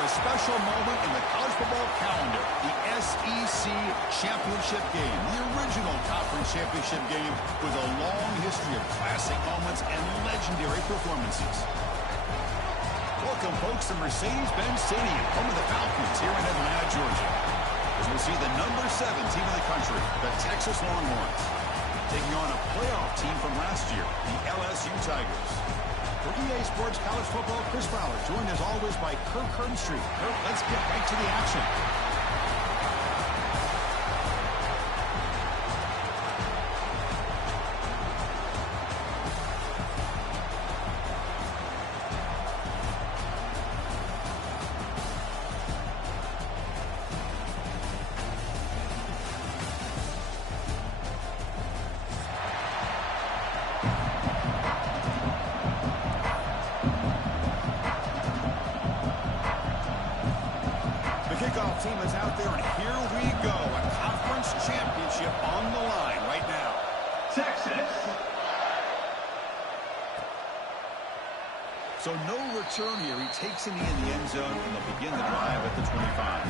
a special moment in the college football calendar, the SEC Championship game, the original conference championship game with a long history of classic moments and legendary performances. Welcome, folks, to Mercedes-Benz Stadium, home of the Falcons here in Atlanta, Georgia. As we'll see the number 7 team in the country, the Texas Longhorns, taking on a playoff team from last year, the LSU Tigers. For EA Sports College Football, Chris Fowler, joined as always by Kirk Herbstreit. Kirk, let's get right to the action. Kickoff team is out there, and here we go. A conference championship on the line right now. Texas. So no return here. He takes it in the end zone, and they'll begin the drive at the 25.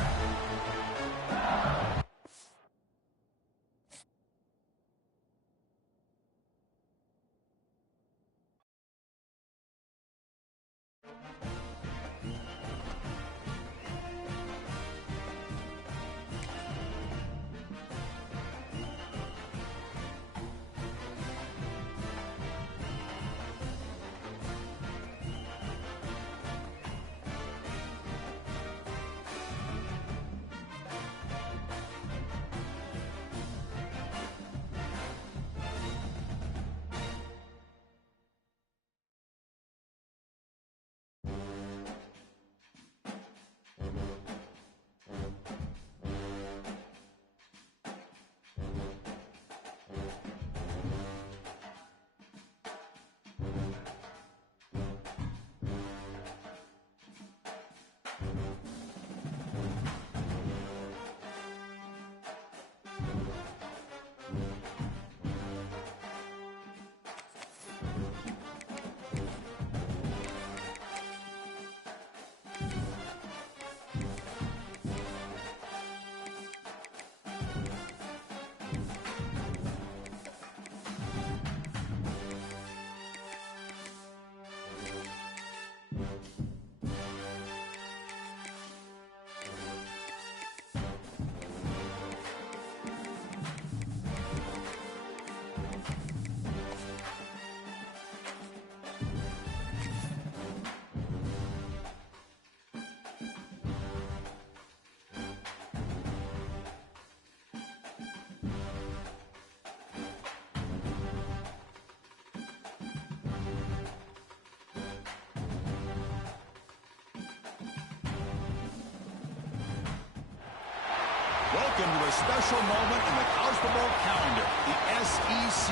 Welcome to a special moment in the college football calendar, the SEC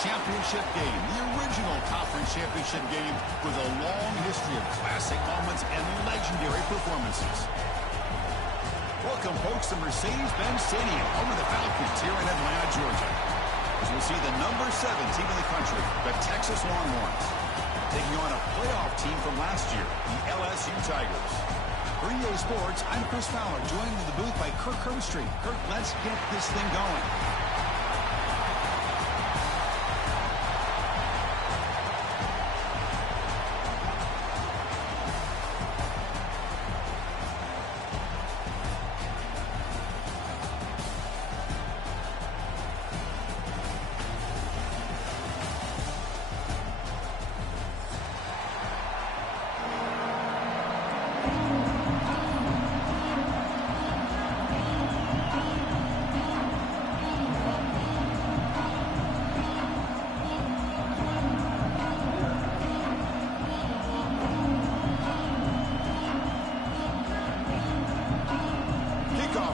Championship game, the original conference championship game with a long history of classic moments and legendary performances. Welcome, folks, to Mercedes-Benz Stadium, home of the Falcons here in Atlanta, Georgia. As we'll see the number 7 team in the country, the Texas Longhorns, taking on a playoff team from last year, the LSU Tigers. For EA Sports, I'm Chris Fowler, joined in the booth by Kirk Herbstreit. Kirk, let's get this thing going.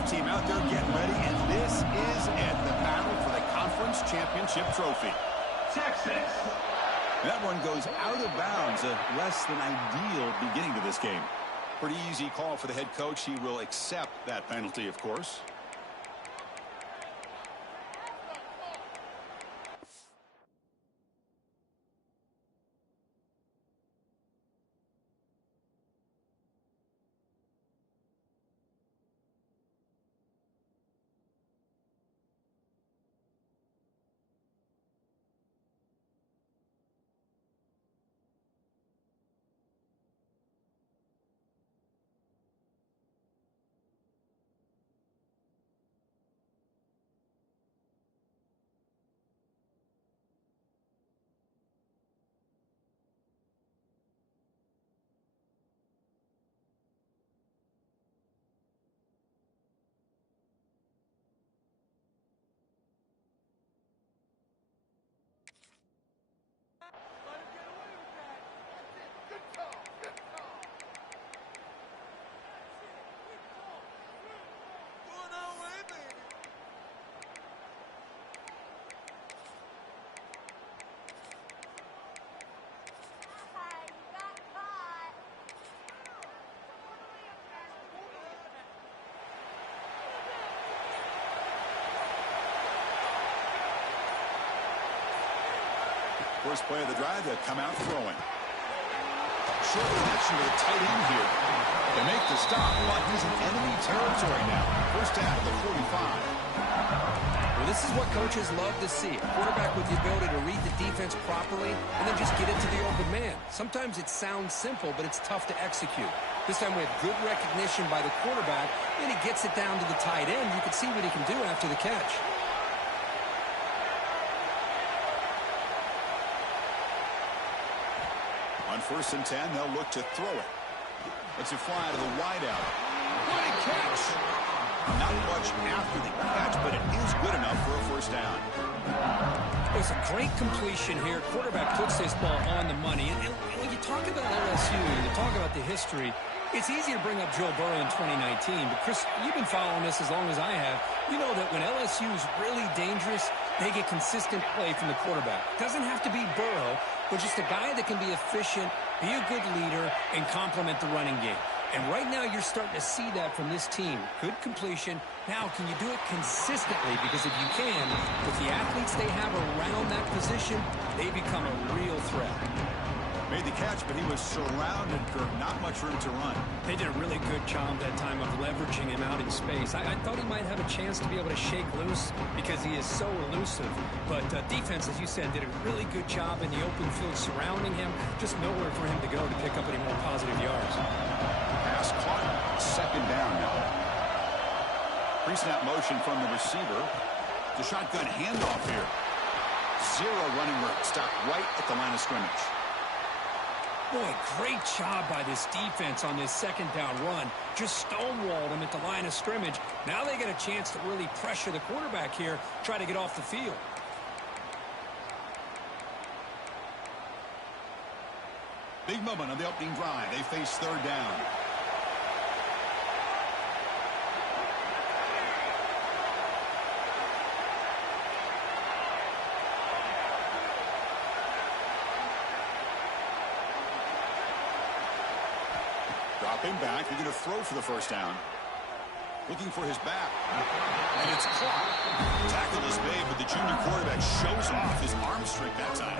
Team out there getting ready, and this is it, the battle for the conference championship trophy. Texas. That one goes out of bounds, a less than ideal beginning to this game. Pretty easy call for the head coach. He will accept that penalty, of course. first play of the drive, they'll come out throwing. Short connection to the tight end here. They make the stop, but he's in enemy territory now. First down at the 45. Well, this is what coaches love to see. A quarterback with the ability to read the defense properly and then just get it to the open man. Sometimes it sounds simple, but it's tough to execute. This time we have good recognition by the quarterback, and he gets it down to the tight end. You can see what he can do after the catch. On 1st and 10, they'll look to throw it. Let's it fly to the wideout. What a catch! Not much after the catch, but it is good enough for a first down. It was a great completion here. Quarterback puts this ball on the money. And when you talk about LSU and you talk about the history, it's easy to bring up Joe Burrow in 2019. But, Chris, you've been following this as long as I have. You know that when LSU is really dangerous, they get consistent play from the quarterback. Doesn't have to be Burrow, but just a guy that can be efficient, be a good leader, and complement the running game. And right now you're starting to see that from this team. Good completion. Now, can you do it consistently? Because if you can, with the athletes they have around that position, they become a real threat. Made the catch, but he was surrounded, Kirk. Not much room to run. They did a really good job that time of leveraging him out in space. I thought he might have a chance to be able to shake loose because he is so elusive. But defense, as you said, did a really good job in the open field surrounding him. Just nowhere for him to go to pick up any more positive yards. Pass caught. Second down now. Pre-snap motion from the receiver. The shotgun handoff here. Zero running room. Stopped right at the line of scrimmage. Boy, great job by this defense on this second down run. Just stonewalled him at the line of scrimmage. Now they get a chance to really pressure the quarterback here, try to get off the field. Big moment on the opening drive. They face third down. Dropping back, they're going to throw for the first down. Looking for his back. And it's caught. Tackle is made, but the junior quarterback shows off his arm strength that time.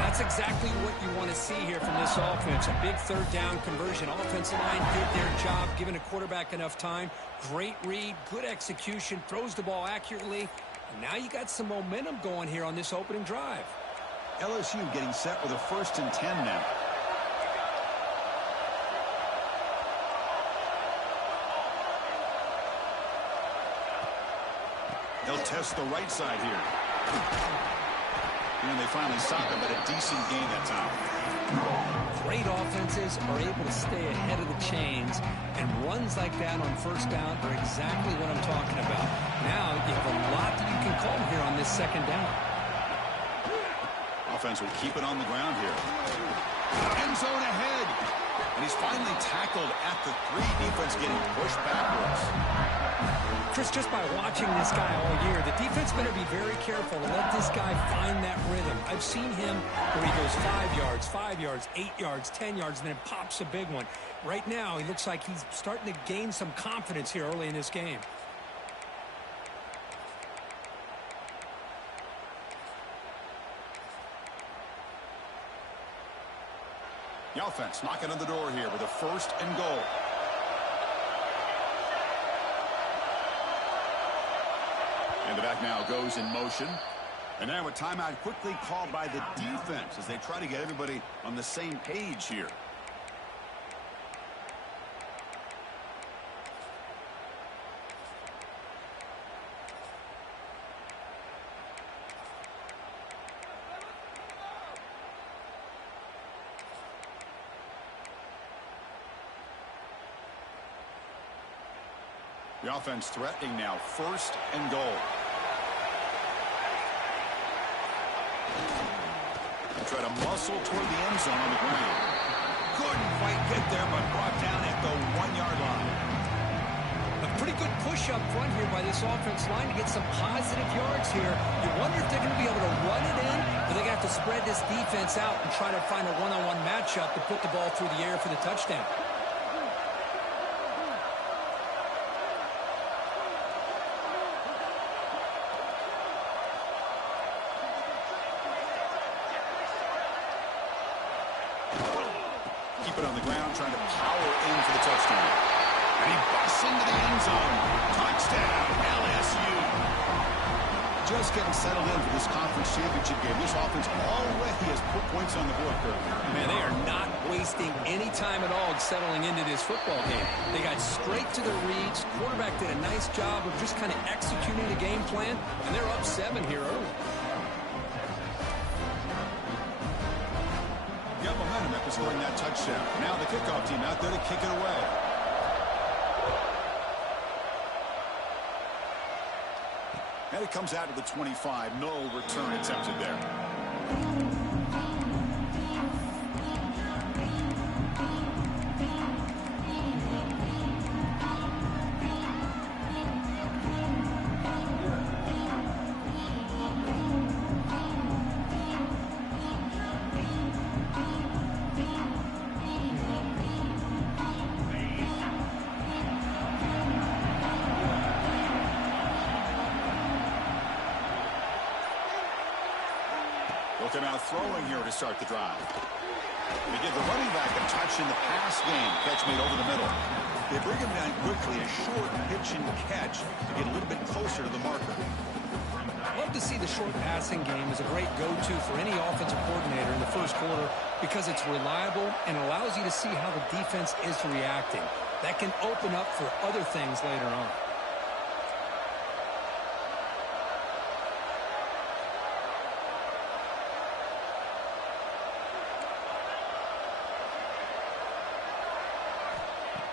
That's exactly what you want to see here from this offense. A big third down conversion. Offensive line did their job, giving a quarterback enough time. Great read, good execution, throws the ball accurately. And now you got some momentum going here on this opening drive. LSU getting set with a 1st and 10 now. They'll test the right side here. And they finally stop him at a decent gain that time. Great offenses are able to stay ahead of the chains, and runs like that on first down are exactly what I'm talking about. Now you have a lot that you can call here on this second down. Offense will keep it on the ground here. End zone ahead. And he's finally tackled at the 3. Defense getting pushed backwards. Chris, just by watching this guy all year, the defense better be very careful to let this guy find that rhythm. I've seen him where he goes 5 yards, 8 yards, 10 yards, and then pops a big one. Right now, he looks like he's starting to gain some confidence here early in this game. The offense knocking on the door here with a 1st and goal. And the back now goes in motion. And now a timeout quickly called by the defense as they try to get everybody on the same page here. The offense threatening now, 1st and goal. They try to muscle toward the end zone on the ground. Couldn't quite get there, but brought down at the 1-yard line. A pretty good push up front here by this offense line to get some positive yards here. You wonder if they're going to be able to run it in, or they're going to have to spread this defense out and try to find a one-on-one matchup to put the ball through the air for the touchdown. Keep it on the ground, trying to power in for the touchdown. And he busts into the end zone. Touchdown, LSU. Just getting settled in for this conference championship game. This offense already has put points on the board, Kirk. Man, they are not wasting any time at all settling into this football game. They got straight to their reads. Quarterback did a nice job of just kind of executing the game plan, and they're up 7 here early. Got momentum after scoring that touchdown. Now the kickoff team out there to kick it away. And it comes out to the 25. No return attempted there. Looking out throwing here to start the drive. They give the running back a touch in the pass game. Catch made over the middle. They bring him down quickly. A short pitch and catch to get a little bit closer to the marker. Love to see the short passing game as a great go-to for any offensive coordinator in the first quarter because it's reliable and allows you to see how the defense is reacting. That can open up for other things later on.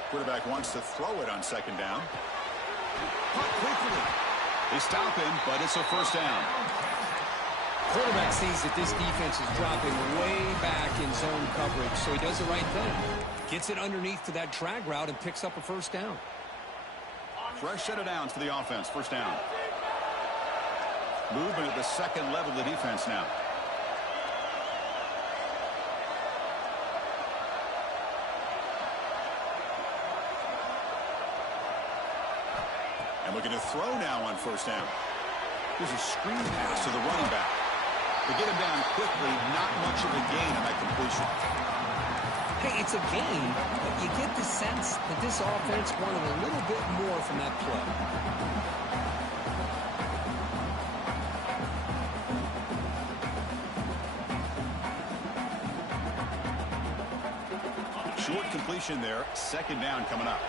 Quarterback wants to throw it on second down. Punt quickly. They stop him, but it's a first down. Quarterback sees that this defense is dropping way back in zone coverage, so he does the right thing. Gets it underneath to that drag route and picks up a first down. Fresh set of downs for the offense. First down. Movement at the second level of the defense now. And looking to throw now on first down. There's a screen pass to the running back. They get him down quickly. Not much of a gain on that completion. Hey, it's a gain, but you get the sense that this offense wanted a little bit more from that play. Short completion there. Second down coming up.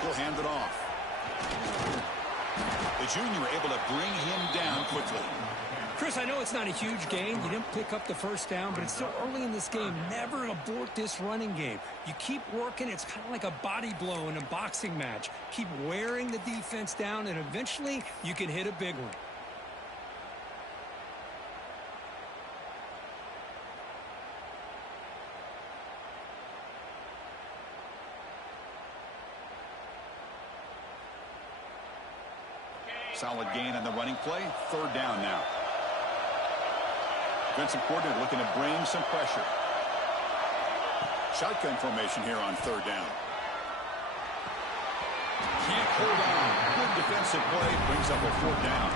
He'll hand it off. The junior able to bring him down quickly. Chris, I know it's not a huge gain. You didn't pick up the first down, but it's still early in this game. Never abort this running game. You keep working. It's kind of like a body blow in a boxing match. Keep wearing the defense down, and eventually you can hit a big one. Solid gain on the running play. Third down now. Defensive coordinator looking to bring some pressure. Shotgun formation here on third down. Can't hold on. Good defensive play. Brings up a fourth down.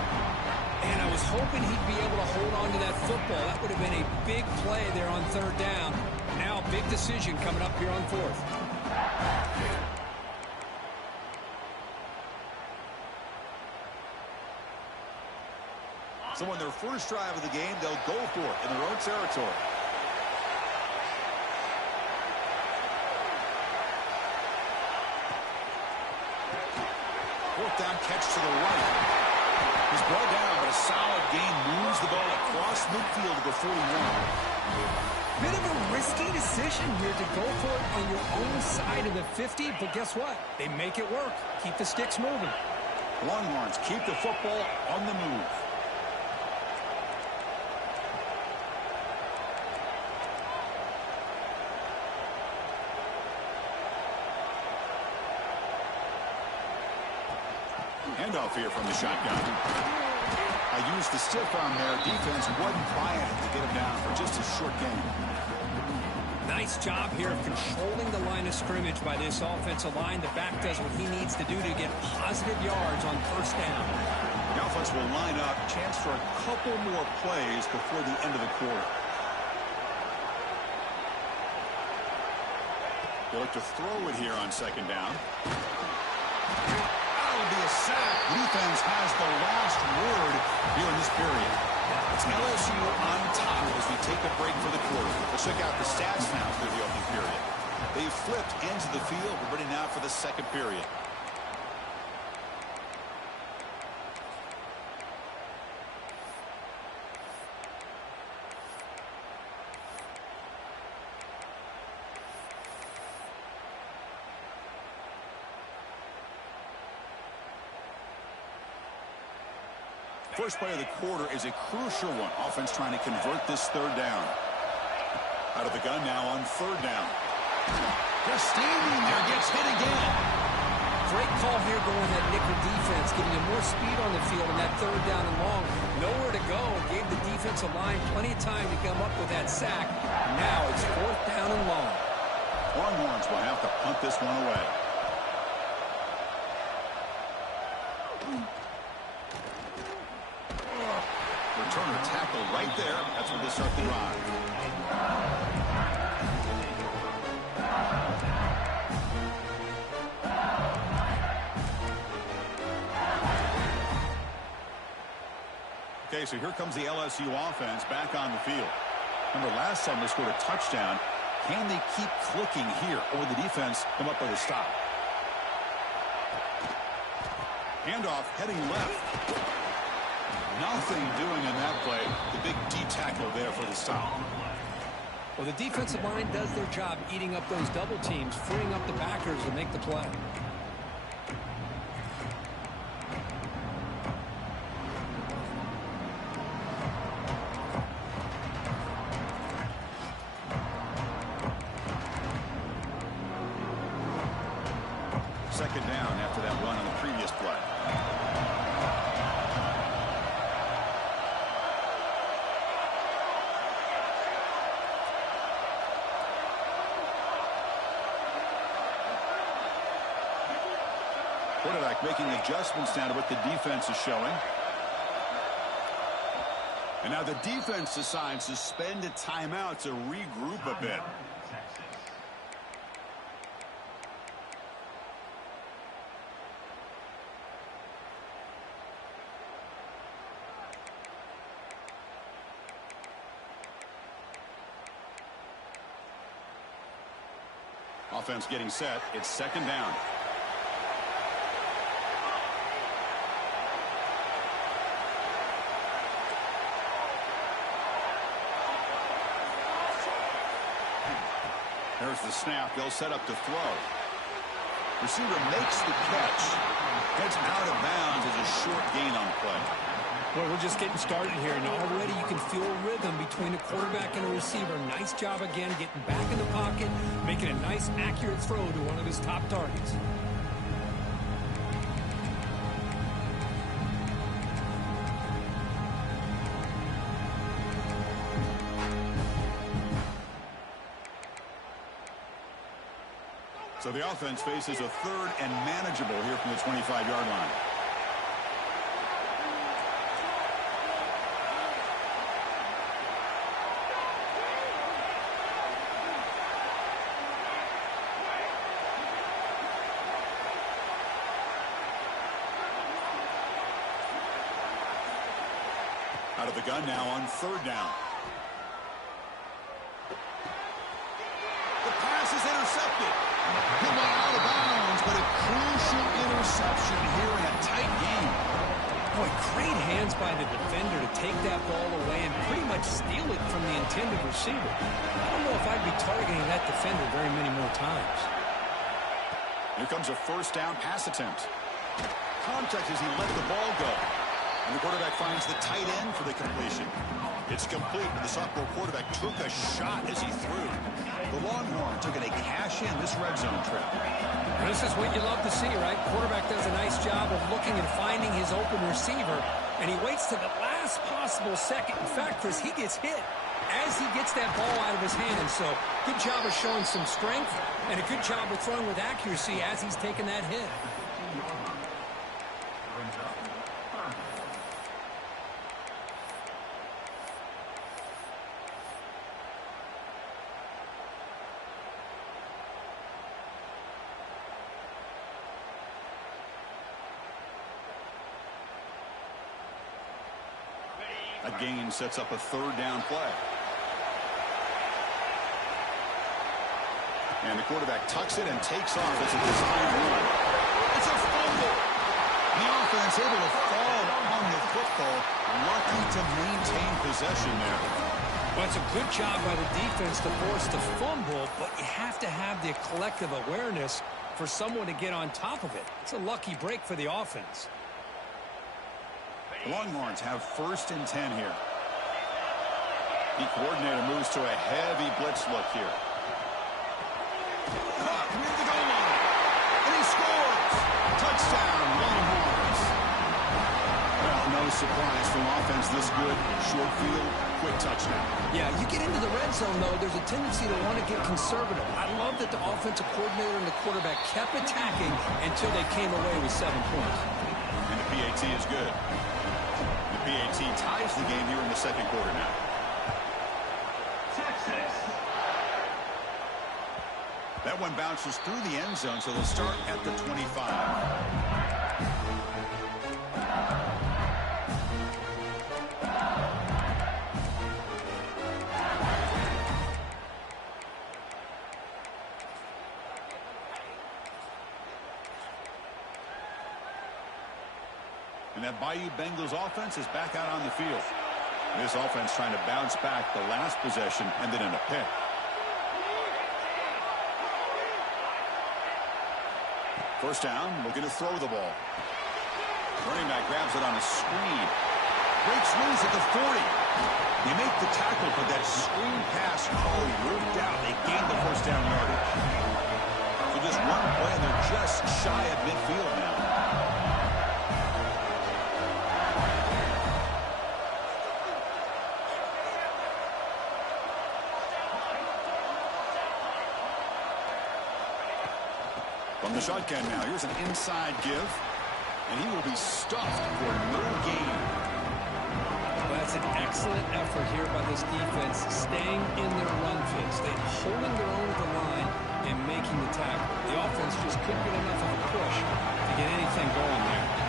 And I was hoping he'd be able to hold on to that football. That would have been a big play there on third down. Now big decision coming up here on fourth. So on their first drive of the game, they'll go for it in their own territory. Fourth down catch to the right. He's brought down, but a solid gain moves the ball across midfield to the 41. Bit of a risky decision here to go for it on your own side of the 50, but guess what? They make it work. Keep the sticks moving. Longhorns keep the football on the move. Handoff here from the shotgun. I used the stiff arm there. Defense wasn't buying it to get him down for just a short game. Nice Nice job here of controlling the line of scrimmage by this offensive line. The back does what he needs to do to get positive yards on first down. The offense will line up. Chance for a couple more plays before the end of the quarter. They look to throw it here on second down. That'll be a sack. Defense has the last word here in this period. It's LSU on top as we take a break for the quarter. Let's check out the stats now through the opening period. They've flipped ends of the field. We're ready now for the second period. First play of the quarter is a crucial one. Offense trying to convert this third down. Out of the gun now on third down. Just standing there, gets hit again. Great call here going that nickel defense, giving you more speed on the field in that third down and long. Nowhere to go. Gave the defensive line plenty of time to come up with that sack. Now it's fourth down and long. Longhorns will have to punt this one away. Returner tackle right there. That's where they start the drive. Okay, so here comes the LSU offense back on the field. Remember, last time they scored a touchdown. Can they keep clicking here, or will the defense come up with a stop? Handoff heading left. Nothing doing in that play. The big D tackle there for the stop. Well, the defensive line does their job eating up those double teams, freeing up the backers to make the play. Second down after that run on the previous play. Quarterback making adjustments now to what the defense is showing. And now the defense decides to spend a timeout to regroup a bit. Offense getting set. It's second down. There's the snap. They'll set up to throw. Receiver makes the catch. Heads out of bounds as a short gain on the play. Well, we're just getting started here, and already you can feel a rhythm between a quarterback and a receiver. Nice job again getting back in the pocket, making a nice, accurate throw to one of his top targets. So the offense faces a third and manageable here from the 25-yard line. Out of the gun now on third down. The pass is intercepted. Come out of bounds, but a crucial interception here in a tight game. Boy, great hands by the defender to take that ball away and pretty much steal it from the intended receiver. I don't know if I'd be targeting that defender very many more times. Here comes a first down pass attempt. Contact as he let the ball go. And the quarterback finds the tight end for the completion. It's complete, but the sophomore quarterback took a shot as he threw. The Longhorns took a cash in this red zone trip. This is what you love to see, right? Quarterback does a nice job of looking and finding his open receiver, and he waits to the last last possible second. In fact, Chris, he gets hit as he gets that ball out of his hand. So good job of showing some strength and a good job of throwing with accuracy as he's taking that hit. A gain sets up a third down play. And the quarterback tucks it and takes off. It's a design run. It's a fumble. The offense able to fall on the football. Lucky to maintain possession there. Well, it's a good job by the defense to force the fumble, but you have to have the collective awareness for someone to get on top of it. It's a lucky break for the offense. The Longhorns have 1st and 10 here. The coordinator moves to a heavy blitz look here. Caught near the goal line. And he scores. Touchdown, Longhorns. Well, no surprise from offense this good. Short field, quick touchdown. Yeah, you get into the red zone, though, there's a tendency to want to get conservative. I love that the offensive coordinator and the quarterback kept attacking until they came away with 7 points. And the PAT is good. The PAT ties the game here in the second quarter now. Texas. That one bounces through the end zone, so they'll start at the 25. And that Bayou Bengals offense is back out on the field. This offense trying to bounce back the last possession and then in a pick. First down, looking to throw the ball. Running back grabs it on a screen. Breaks loose at the 40. They make the tackle, but that screen pass call worked out. They gained the first down yardage. So just one play, and they're just shy of midfield now. From the shotgun now, here's an inside give, and he will be stuffed for no gain. Well, that's an excellent effort here by this defense, staying in their run fits. They're holding their own at the line and making the tackle. The offense just couldn't get enough of a push to get anything going there.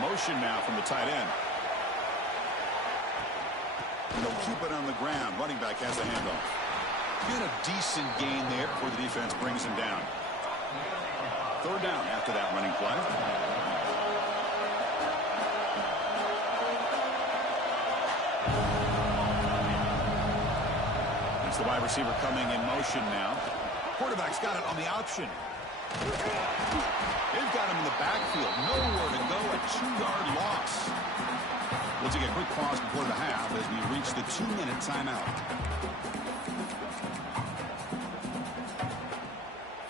Motion now from the tight end. And they'll keep it on the ground. Running back has the handoff. Get a decent gain there before the defense brings him down. Third down after that running play. It's the wide receiver coming in motion now. Quarterback's got it on the option. They've got him in the backfield. Nowhere to go. A 2-yard loss. We'll take a quick pause before the half as we reach the 2-minute timeout.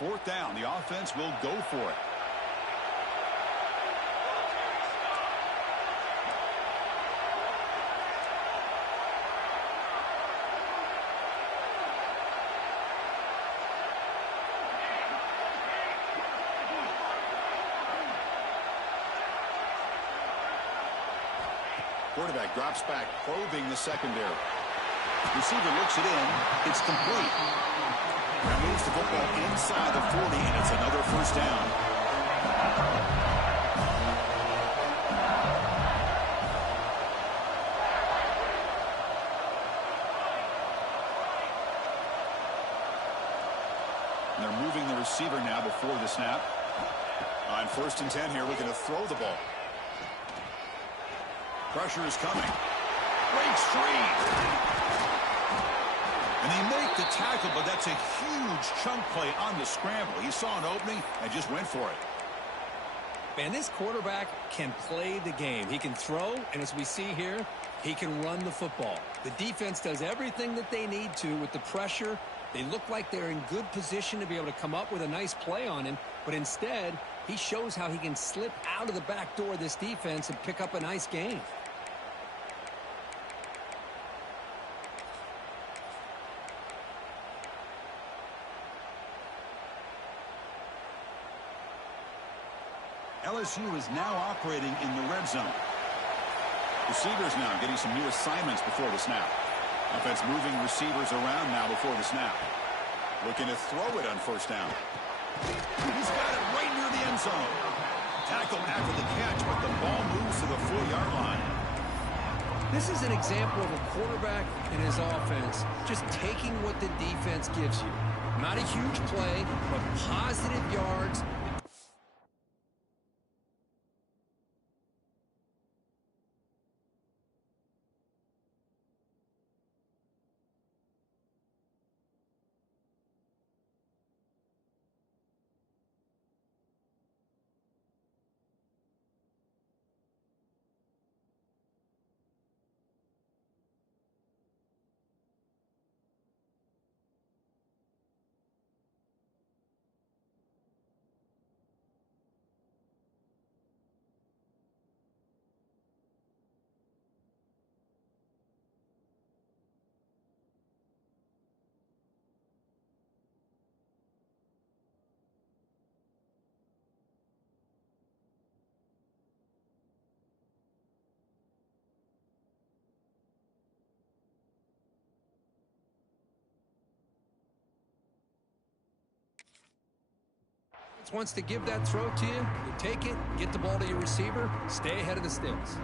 Fourth down. The offense will go for it. Quarterback drops back, probing the secondary. Receiver looks it in. It's complete. Now moves the football inside the 40, and it's another first down. And they're moving the receiver now before the snap. On 1st and 10 here, looking to throw the ball. Pressure is coming. Breaks free. And they make the tackle, but that's a huge chunk play on the scramble. He saw an opening and just went for it. And this quarterback can play the game. He can throw, and as we see here, he can run the football. The defense does everything that they need to with the pressure. They look like they're in good position to be able to come up with a nice play on him, but instead, he shows how he can slip out of the back door of this defense and pick up a nice gain. LSU is now operating in the red zone. Receivers now getting some new assignments before the snap. Offense moving receivers around now before the snap. Looking to throw it on first down. He's got it right near the end zone. Tackled after the catch, but the ball moves to the 4-yard line. This is an example of a quarterback and his offense just taking what the defense gives you. Not a huge play, but positive yards. Wants to give that throw to you, you take it, get the ball to your receiver, stay ahead of the sticks.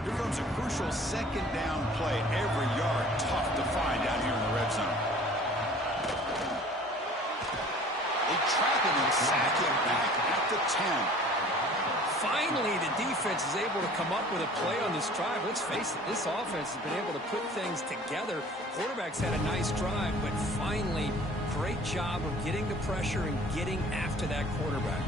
Here comes a crucial second down play. Every yard tough to find out here in the red zone. They trap him and sack him back at the 10. Finally, the defense is able to come up with a play on this drive. Let's face it, this offense has been able to put things together. Quarterback's had a nice drive, but finally, great job of getting the pressure and getting after that quarterback.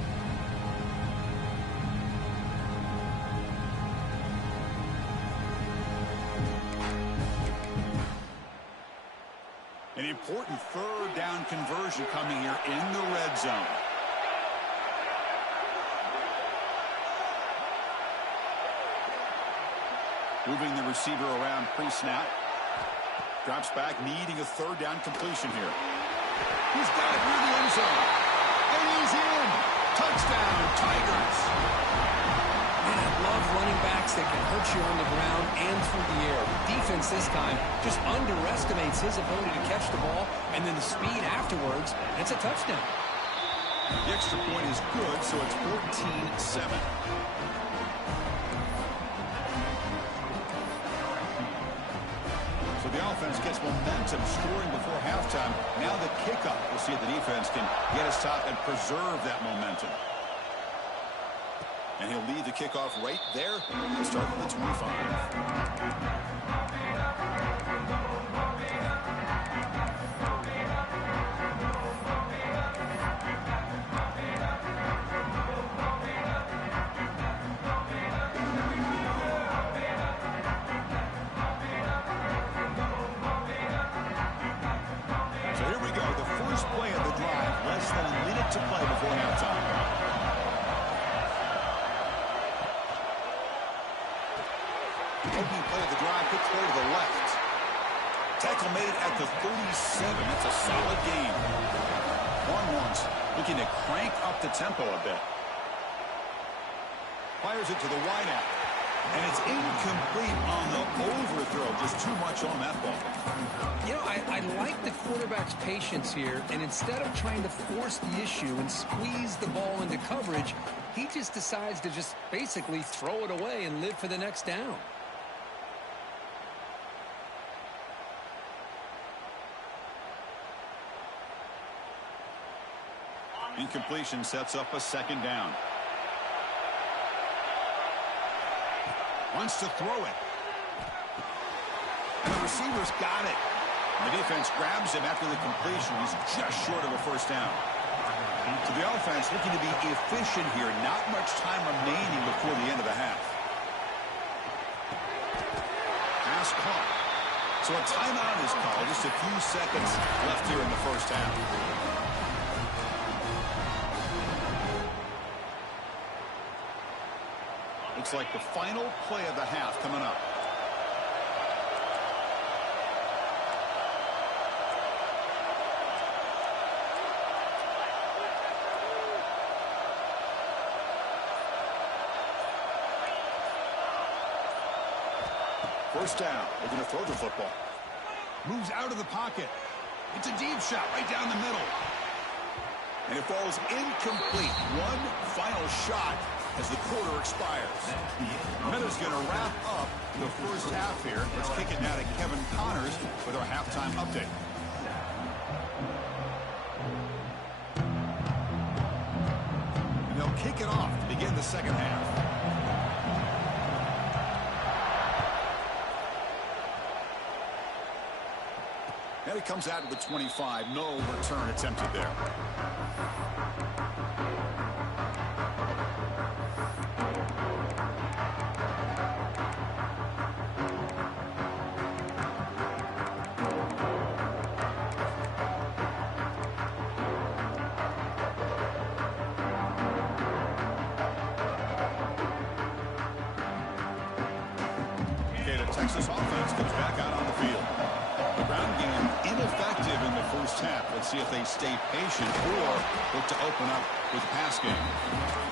An important third down conversion coming here in the red zone. Moving the receiver around pre-snap. Drops back, needing a third down completion here. He's got it near the end zone. And he's in. Touchdown, Tigers. And I love running backs that can hurt you on the ground and through the air. The defense this time just underestimates his ability to catch the ball, and then the speed afterwards, it's a touchdown. The extra point is good, so it's 14-7. The offense gets momentum scoring before halftime. Now the kickoff. We'll see if the defense can get us top and preserve that momentum. And he'll lead the kickoff right there. Start with the 25. To play before halftime. Opening play of the drive, quick throw to the left. Tackle made at the 37. That's a solid gain. Longhorns looking to crank up the tempo a bit. Fires it to the wideout. And it's incomplete on the overthrow. Just too much on that ball. You know, I like the quarterback's patience here, and instead of trying to force the issue and squeeze the ball into coverage, he just decides to just basically throw it away and live for the next down. Incompletion sets up a second down. Wants to throw it. And the receiver's got it. And the defense grabs him after the completion. He's just short of a first down. So the offense looking to be efficient here. Not much time remaining before the end of the half. Pass caught. So a timeout is called. Just a few seconds left here in the first half. Looks like the final play of the half coming up. First down. They're going to throw the football. Moves out of the pocket. It's a deep shot right down the middle. And it falls incomplete. One final shot as the quarter expires. Miller's going to wrap up the first half here. Let's kick it now to Kevin Connors with our halftime update. And they'll kick it off to begin the second half. And it comes out to the 25. No return attempted there. Okay, the Texas offense comes back out on the field. The ground game ineffective in the first half. Let's see if they stay patient or look to open up with the pass game.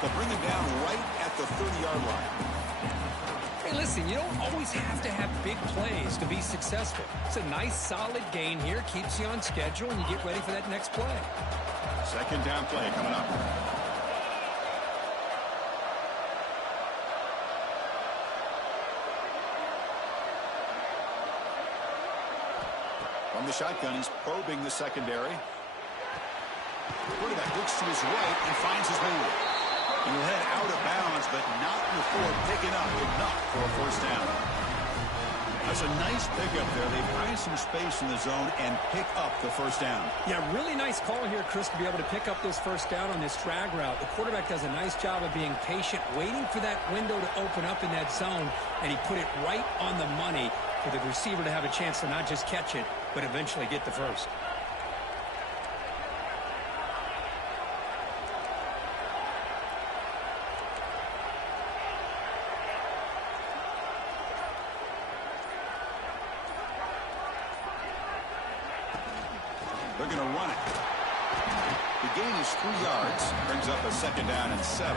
They'll bring it down right at the 30-yard line. Hey, listen, you don't always have to have big plays to be successful. It's a nice, solid gain here. Keeps you on schedule, and you get ready for that next play. Second down play coming up. From the shotgun, he's probing the secondary. Quarterback looks to his right and finds his man. He will head out of bounds, but not before picking up enough for a first down. That's a nice pickup there. They find some space in the zone and pick up the first down. Yeah, really nice call here, Chris, to be able to pick up this first down on this drag route. The quarterback does a nice job of being patient, waiting for that window to open up in that zone, and he put it right on the money for the receiver to have a chance to not just catch it, but eventually get the first. They're going to run it. The gain is 3 yards. Brings up a second down and 7.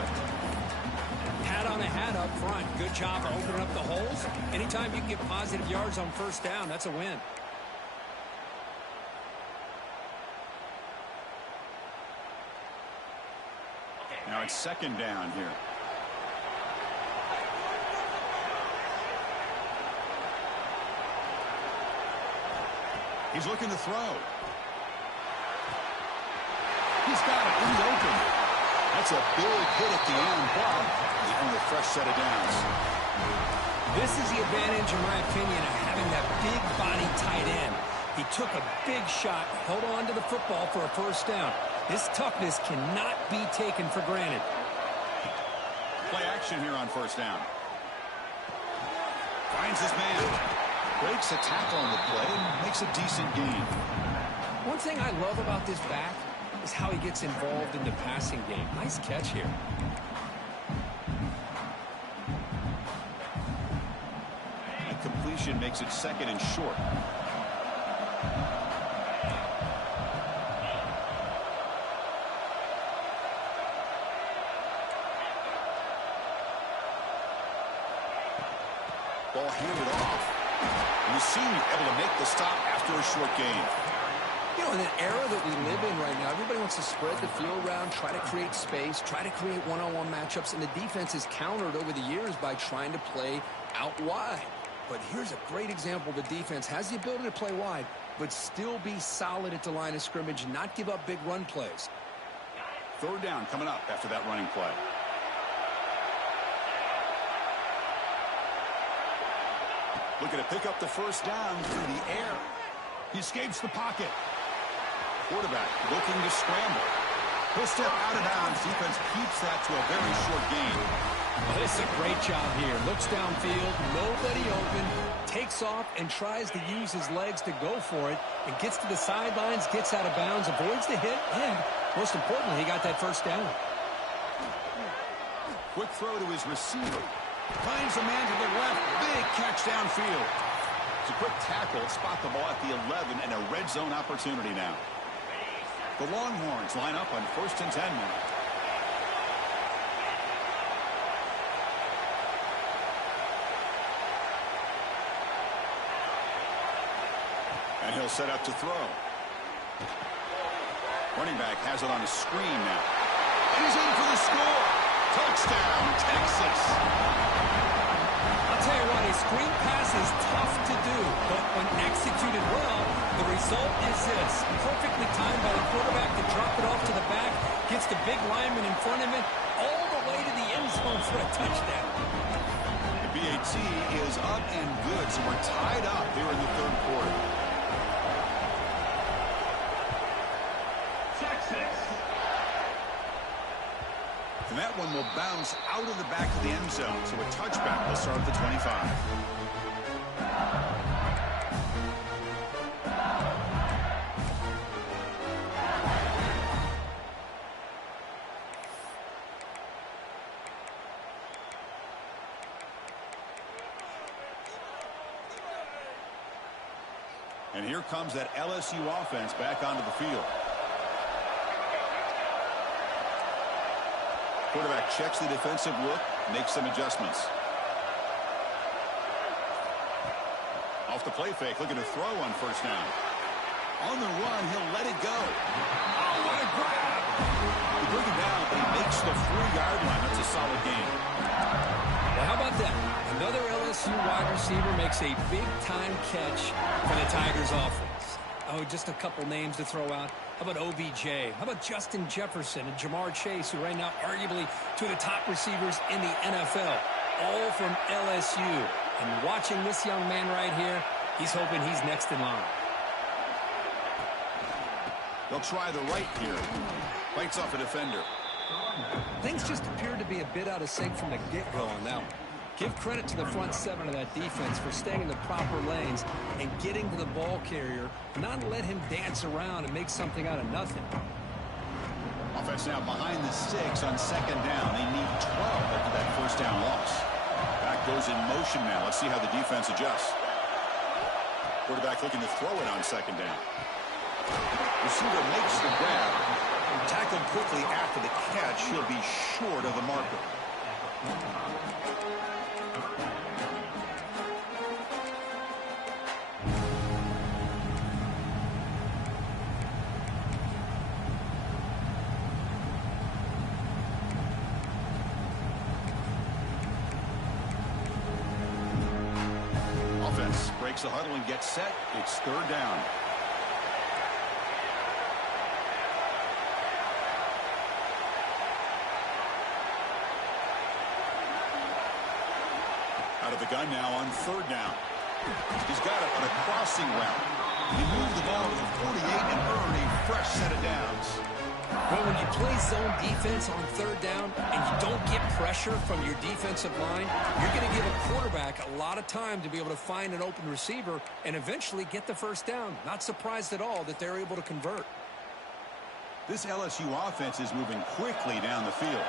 Hat on a hat up front. Good job of opening up the holes. Anytime you can get positive yards on first down, that's a win. Now it's second down here. He's looking to throw. He's got it in the open. That's a big hit at the end, but they earn a fresh set of downs. This is the advantage, in my opinion, of having that big body tight end. He took a big shot, held on to the football for a first down. His toughness cannot be taken for granted. Play action here on first down. Finds his man. Breaks a tackle on the play and makes a decent gain. One thing I love about this back is how he gets involved in the passing game. Nice catch here. That completion makes it second and short. Ball handed off. And you see him able to make the stop after a short gain. You know, in an era that we live in right now, everybody wants to spread the field around, try to create space, try to create one-on-one matchups, and the defense is countered over the years by trying to play out wide. But here's a great example. The defense has the ability to play wide, but still be solid at the line of scrimmage, not give up big run plays. Third down coming up after that running play. Looking to pick up the first down through the air. He escapes the pocket. Quarterback looking to scramble. He'll step out of bounds. Defense keeps that to a very short gain. Well, this is a great job here. Looks downfield, nobody open, takes off and tries to use his legs to go for it, and gets to the sidelines, gets out of bounds, avoids the hit, and most importantly, he got that first down. Quick throw to his receiver. Finds a man to the left. Big catch downfield. It's a quick tackle. Spot the ball at the 11 and a red zone opportunity now. The Longhorns line up on 1st and 10 now. And he'll set up to throw. Running back has it on a screen now. And he's in for the score. Touchdown, Texas. I'll tell you what, a screen pass is tough to do, but when executed well, the result is this. Perfectly timed by the quarterback to drop it off to the back, gets the big lineman in front of it, all the way to the end zone for a touchdown. The BAT is up and good, so we're tied up here in the third quarter. And that one will bounce out of the back of the end zone, so a touchback will start at the 25. And here comes that LSU offense back onto the field. Quarterback checks the defensive look, makes some adjustments. Off the play fake, looking to throw on first down. On the run, he'll let it go. Oh, what a grab! He brings it down, but he makes the 3-yard line. That's a solid gain. Well, how about that? Another LSU wide receiver makes a big-time catch for the Tigers offense. Oh, just a couple names to throw out. How about OBJ? How about Justin Jefferson and Jamar Chase, who right now arguably two of the top receivers in the NFL, all from LSU. And watching this young man right here, he's hoping he's next in line. They'll try the right here. Bites off a defender. Things just appeared to be a bit out of sync from the get-go on that one. Give credit to the front seven of that defense for staying in the proper lanes and getting to the ball carrier, not let him dance around and make something out of nothing. Offense now behind the sticks on second down. They need 12 after that first down loss. Back goes in motion now. Let's see how the defense adjusts. Quarterback looking to throw it on second down. Receiver makes the grab. Tackled quickly after the catch. He'll be short of the marker. Offense breaks the huddle and gets set. It's third down. Out of the gun now on third down. He's got it on a crossing route. He moved the ball to the 48 and earned a fresh set of downs. Well, when you play zone defense on third down and you don't get pressure from your defensive line, you're going to give a quarterback a lot of time to be able to find an open receiver and eventually get the first down. Not surprised at all that they're able to convert. This LSU offense is moving quickly down the field.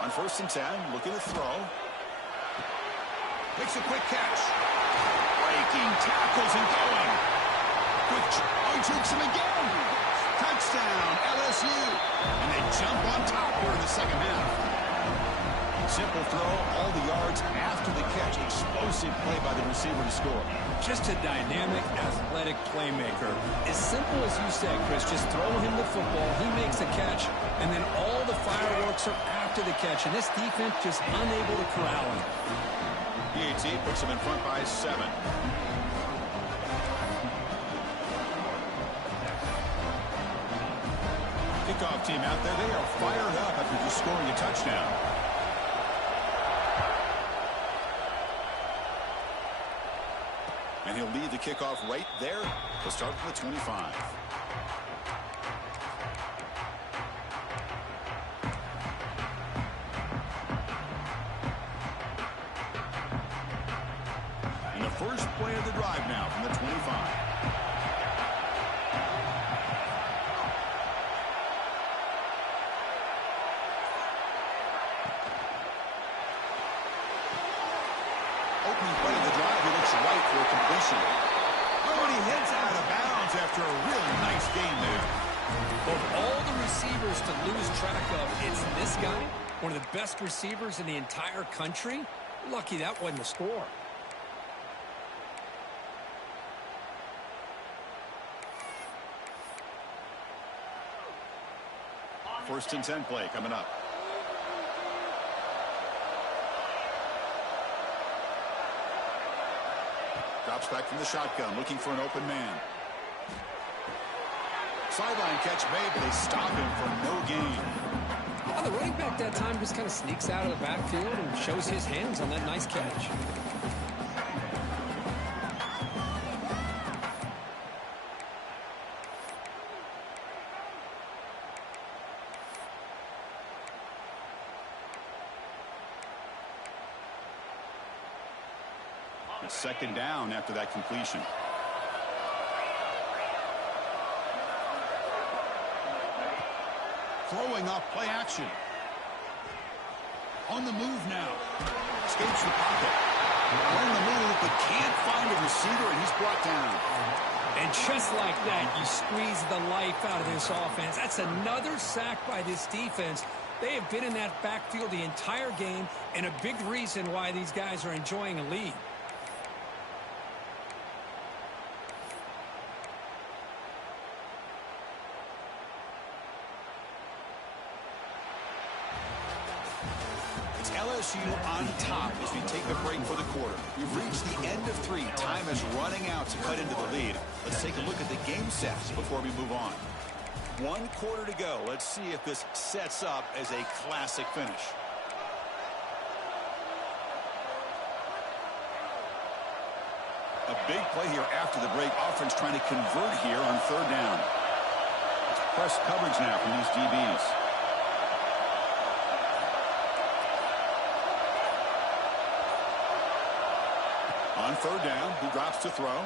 On first and 10, looking to throw. Makes a quick catch. Breaking tackles and going. Quick jukes him again. Touchdown, LSU. And they jump on top here in the second half. Simple throw, all the yards after the catch. Explosive play by the receiver to score. Just a dynamic, athletic playmaker. As simple as you said, Chris, just throw him the football, he makes a catch, and then all the fireworks are after the catch. And this defense just unable to corral him. BAT puts him in front by 7. Kickoff team out there, they are fired up after just scoring a touchdown. lead the kickoff right there. They'll start from the 25. And the first play of the drive now from the 25. Opening play of the drive, he looks right for a completion. Oh, and he heads out of bounds after a really nice game there. Of all the receivers to lose track of, it's this guy, one of the best receivers in the entire country. Lucky that wasn't the score. First and 10 play coming up. Drops back from the shotgun, looking for an open man. Sideline catch made, but they stop him for no gain. Well, the running back that time just kind of sneaks out of the backfield and shows his hands on that nice catch. It's second down after that completion. Throwing off play action. On the move now. Escapes the pocket. On the move, but can't find a receiver, and he's brought down. And just like that, you squeeze the life out of this offense. That's another sack by this defense. They have been in that backfield the entire game, and a big reason why these guys are enjoying a lead. LSU on top as we take a break for the quarter. We've reached the end of 3. Time is running out to cut into the lead. Let's take a look at the game stats before we move on. 1 quarter to go. Let's see if this sets up as a classic finish. A big play here after the break. Offense trying to convert here on 3rd down. It's press coverage now from these DBs. On 3rd down, he drops to throw.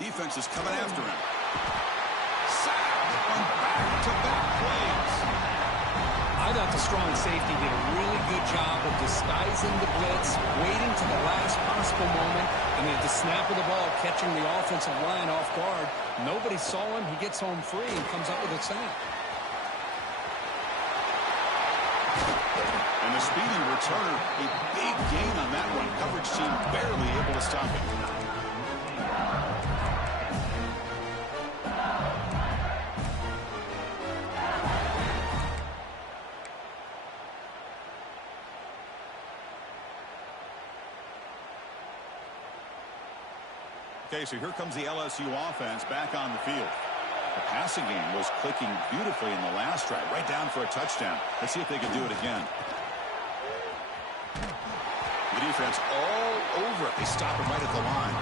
Defense is coming after him. Sacked on back-to-back plays. I thought the strong safety did a really good job of disguising the blitz, waiting to the last possible moment, and then at the snap of the ball, catching the offensive line off guard. Nobody saw him. He gets home free and comes up with a sack. And the speedy returner, a big gain on that one. Coverage team barely able to stop it. Okay, so here comes the LSU offense back on the field. The passing game was clicking beautifully in the last drive, right down for a touchdown. Let's see if they can do it again. The defense all over it. They stop him right at the line.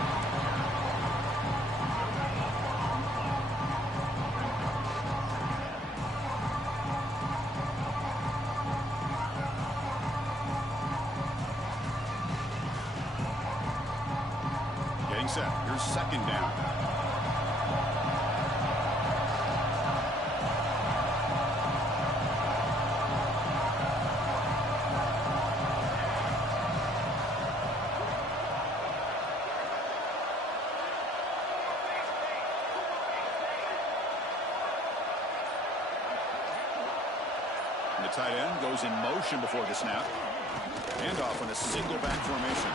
Getting set. Here's 2nd down. The tight end goes in motion before the snap. Handoff on a single back formation.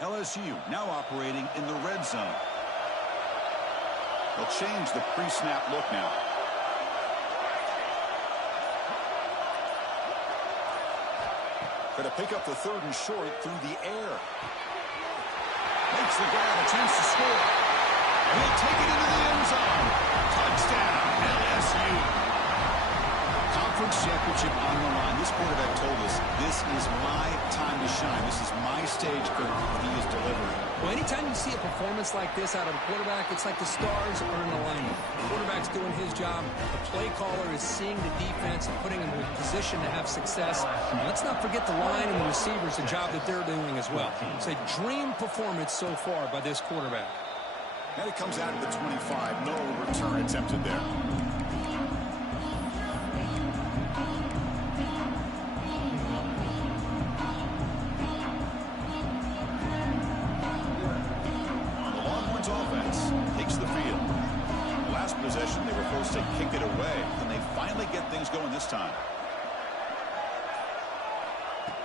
LSU now operating in the red zone. They'll change the pre-snap look now. Going to pick up the 3rd and short through the air. Makes the grab, a chance to score. And he'll take it into the end zone. Touchdown, LSU. Conference championship on the line. This quarterback told us, this is my time to shine. This is my stage, Kirk, when he is delivering. Well, anytime you see a performance like this out of a quarterback, it's like the stars are in alignment. The quarterback's doing his job. The play caller is seeing the defense and putting him in position to have success. And let's not forget the line and the receivers, the job that they're doing as well. It's a dream performance so far by this quarterback. And it comes out of the 25. No return attempted there. Possession, they were forced to kick it away, and they finally get things going this time.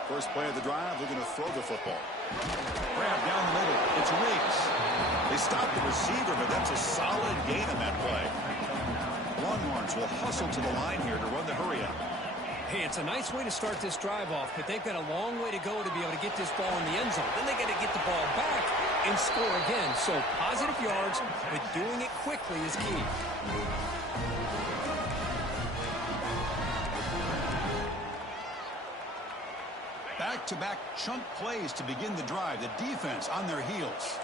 First play of the drive, they're going to throw the football. Grab down the middle. It's Riggs. They stop the receiver, but that's a solid gain on that play. Longhorns will hustle to the line here to run the hurry up. Hey, it's a nice way to start this drive off, but they've got a long way to go to be able to get this ball in the end zone. Then they got to get the ball back and score again. So positive yards, but doing it quickly is key. Back-to-back chunk plays to begin the drive. The defense on their heels.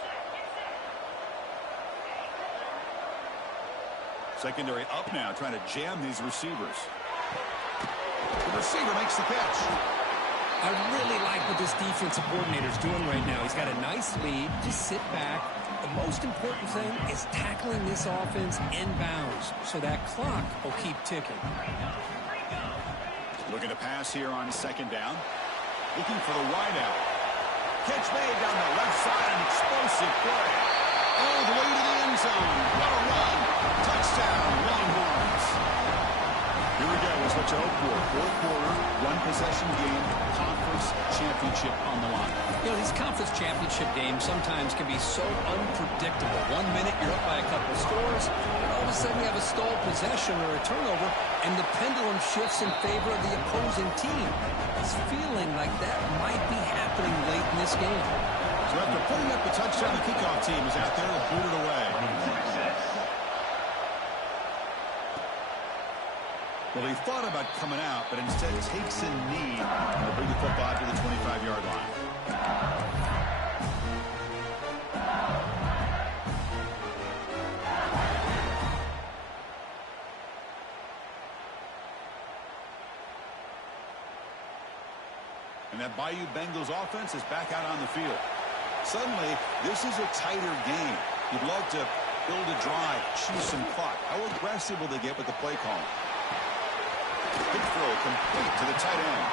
Secondary up now, trying to jam these receivers. The receiver makes the catch. I really like what this defensive coordinator is doing right now. He's got a nice lead. Just sit back. The most important thing is tackling this offense inbounds so that clock will keep ticking. Looking to pass here on 2nd down. Looking for the wideout. Catch made down the left side. An explosive play. All the way to the end zone. What a run. Touchdown, Longhorns. Here we go. It's what you hope for. 4th quarter, 1-possession game, conference championship on the line. You know, these conference championship games sometimes can be so unpredictable. 1 minute you're up by a couple of scores, and all of a sudden you have a stalled possession or a turnover, and the pendulum shifts in favor of the opposing team. It's feeling like that might be happening late in this game. So after putting up the touchdown, the kickoff team is out there to boot it away. Well, he thought about coming out, but instead takes a knee to bring the football to the 25-yard line. And that Bayou Bengals offense is back out on the field. Suddenly, this is a tighter game. You'd love to build a drive, choose some clock. How aggressive will they get with the play call? Big throw complete to the tight end.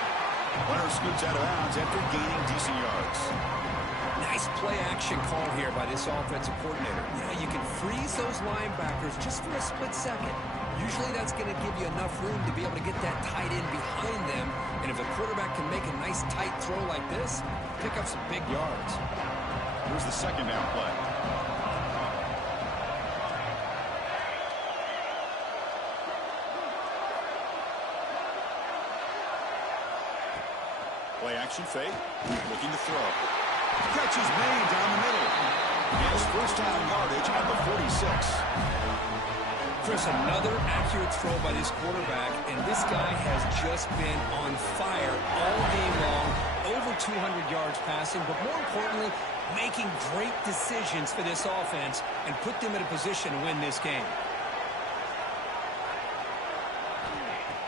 Runner scoots out of bounds after gaining decent yards. Nice play action call here by this offensive coordinator. You know, you can freeze those linebackers just for a split second. Usually that's going to give you enough room to be able to get that tight end behind them. And if a quarterback can make a nice tight throw like this, pick up some big yards. Here's the 2nd down play. Play action fake. Looking to throw. Catch is made down the middle. His 1st down yardage at the 46. Chris, another accurate throw by this quarterback, and this guy has just been on fire all game long. Over 200 yards passing, but more importantly, making great decisions for this offense and put them in a position to win this game.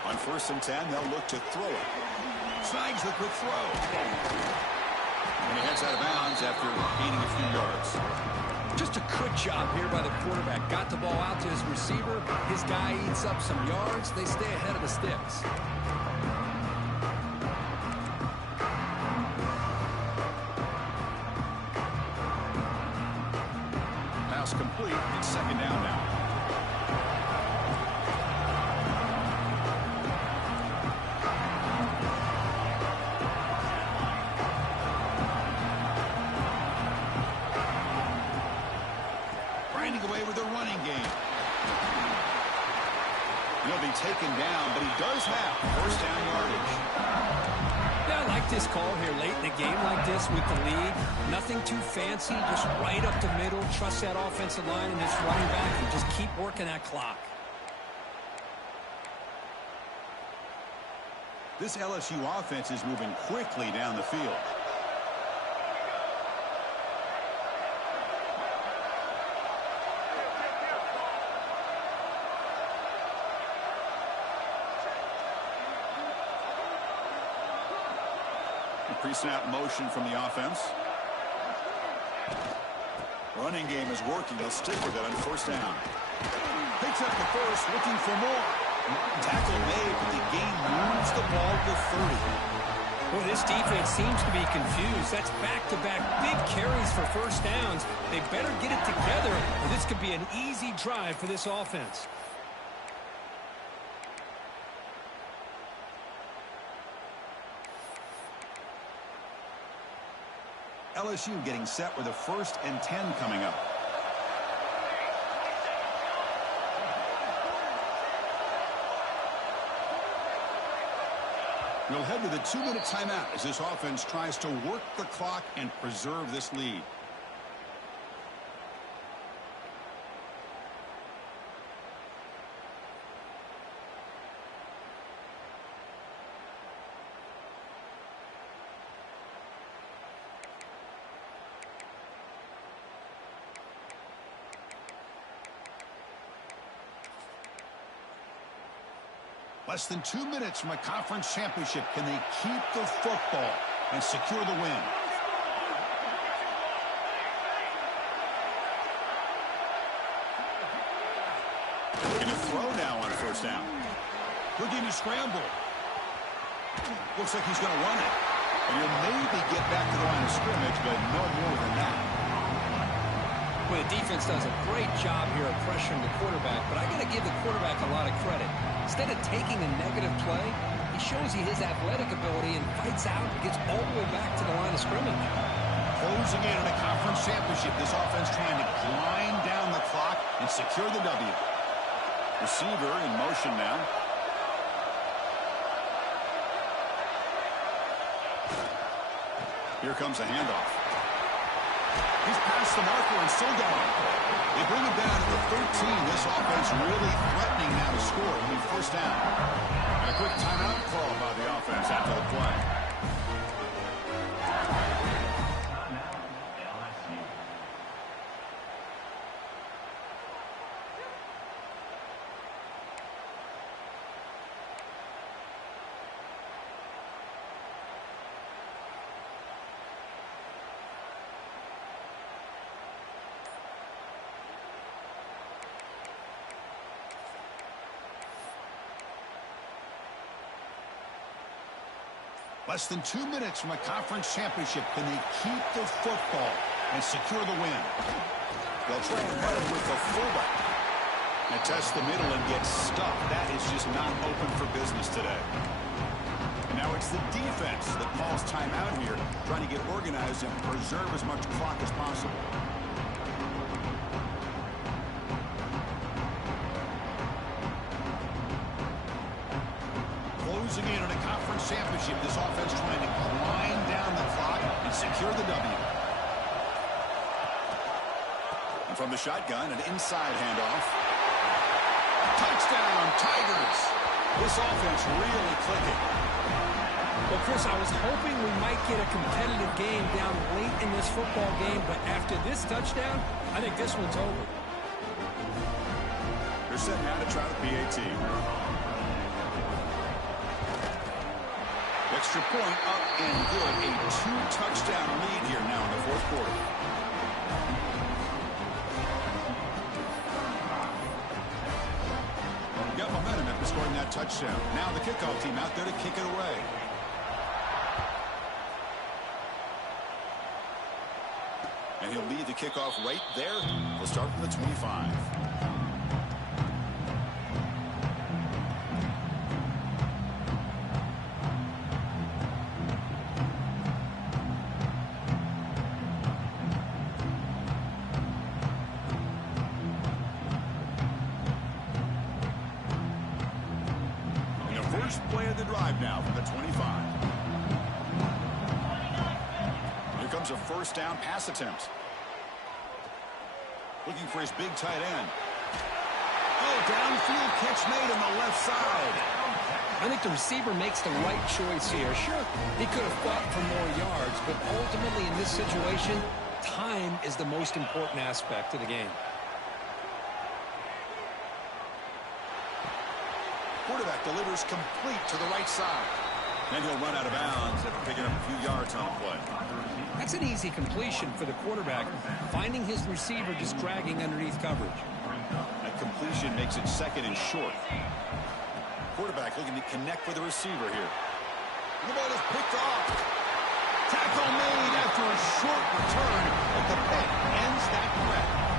On 1st and 10, they'll look to throw it. Snags the quick throw. And he heads out of bounds after gaining a few yards. Just a good job here by the quarterback. Got the ball out to his receiver. His guy eats up some yards. They stay ahead of the sticks. Pass complete. It's 2nd down now. Away with the running game. be taken down, but he does have first down yardage. Yeah, I like this call here late in a game like this with the lead. Nothing too fancy, just right up the middle. Trust that offensive line and this running back and just keep working that clock. This LSU offense is moving quickly down the field. Pre-snap motion from the offense. Running game is working. They'll stick with it on first down. Picks up the first, looking for more. Tackle made, but the game moves the ball to 30. Well, this defense seems to be confused. That's back-to-back big carries for first downs. They better get it together, or this could be an easy drive for this offense. LSU getting set with a 1st and 10 coming up. We'll head to the 2-minute timeout as this offense tries to work the clock and preserve this lead. Less than 2 minutes from a conference championship. Can they keep the football and secure the win? Going to throw now on first down. Looking to scramble. Looks like he's going to run it. And he'll maybe get back to the line of scrimmage, but no more than that. Well, the defense does a great job here of pressuring the quarterback, but I got to give the quarterback a lot of credit. Instead of taking a negative play, he shows you his athletic ability and fights out and gets all the way back to the line of scrimmage. Closing in on a conference championship, this offense trying to grind down the clock and secure the W. Receiver in motion now. Here comes a handoff. He's past the marker and still going. They bring him down to the 13. This offense really threatening now to score. I mean, first down. And a quick timeout call by the offense after the play. Less than 2 minutes from a conference championship. Can they keep the football and secure the win? They'll try and run it with the fullback. And test the middle and get stuck. That is just not open for business today. And now it's the defense that calls timeout here, trying to get organized and preserve as much clock as possible. Closing in on a conference championship, this offense trying to grind down the clock and secure the W. And from the shotgun, an inside handoff. Touchdown, Tigers! This offense really clicking. Well, Chris, I was hoping we might get a competitive game down late in this football game, but after this touchdown, I think this one's over. They're set now to try the PAT. Extra point up and good. A 2-touchdown lead here now in the fourth quarter. Got momentum after scoring that touchdown. Now the kickoff team out there to kick it away. And he'll lead the kickoff right there. We'll start from the 25. drive now from the 25. Here comes a first down pass attempt. Looking for his big tight end. Oh, downfield catch made on the left side. I think the receiver makes the right choice here. Sure, he could have fought for more yards, but ultimately in this situation, time is the most important aspect of the game. Quarterback delivers complete to the right side. And he'll run out of bounds after picking up a few yards on the play. That's an easy completion for the quarterback, finding his receiver just dragging underneath coverage. That completion makes it second and short. Quarterback looking to connect with the receiver here. The ball is picked off. Tackle made after a short return, but the pick ends that threat.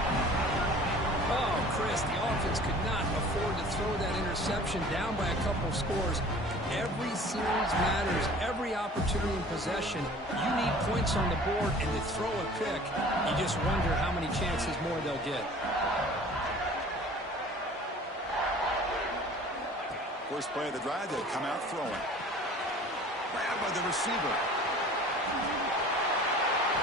Oh, Chris, the offense could not afford to throw that interception down by a couple of scores. Every series matters. Every opportunity in possession. You need points on the board, and to throw a pick, you just wonder how many chances more they'll get. First play of the drive, they come out throwing. Grabbed by the receiver.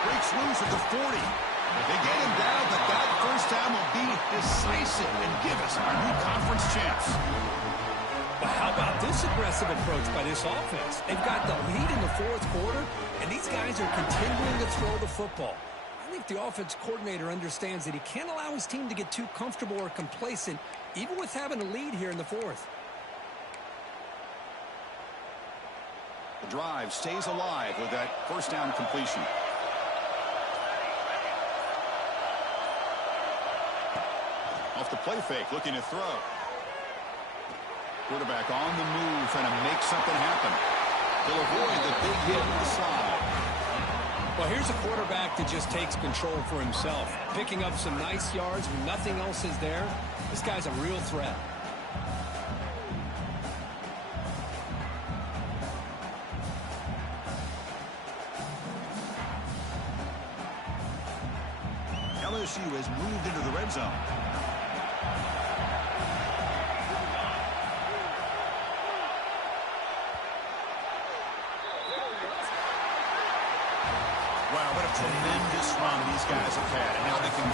Breaks loose at the 40. They get him down, but that first down will be decisive and give us our new conference champs. But how about this aggressive approach by this offense? They've got the lead in the fourth quarter, and these guys are continuing to throw the football. I think the offense coordinator understands that he can't allow his team to get too comfortable or complacent, even with having a lead here in the fourth. The drive stays alive with that first down completion. Off the play fake, looking to throw. Quarterback on the move, trying to make something happen. They'll avoid the big hit with the slide. Well, here's a quarterback that just takes control for himself. Picking up some nice yards when nothing else is there. This guy's a real threat. LSU has moved into the red zone. Wow, what a tremendous run these guys have had. And now they can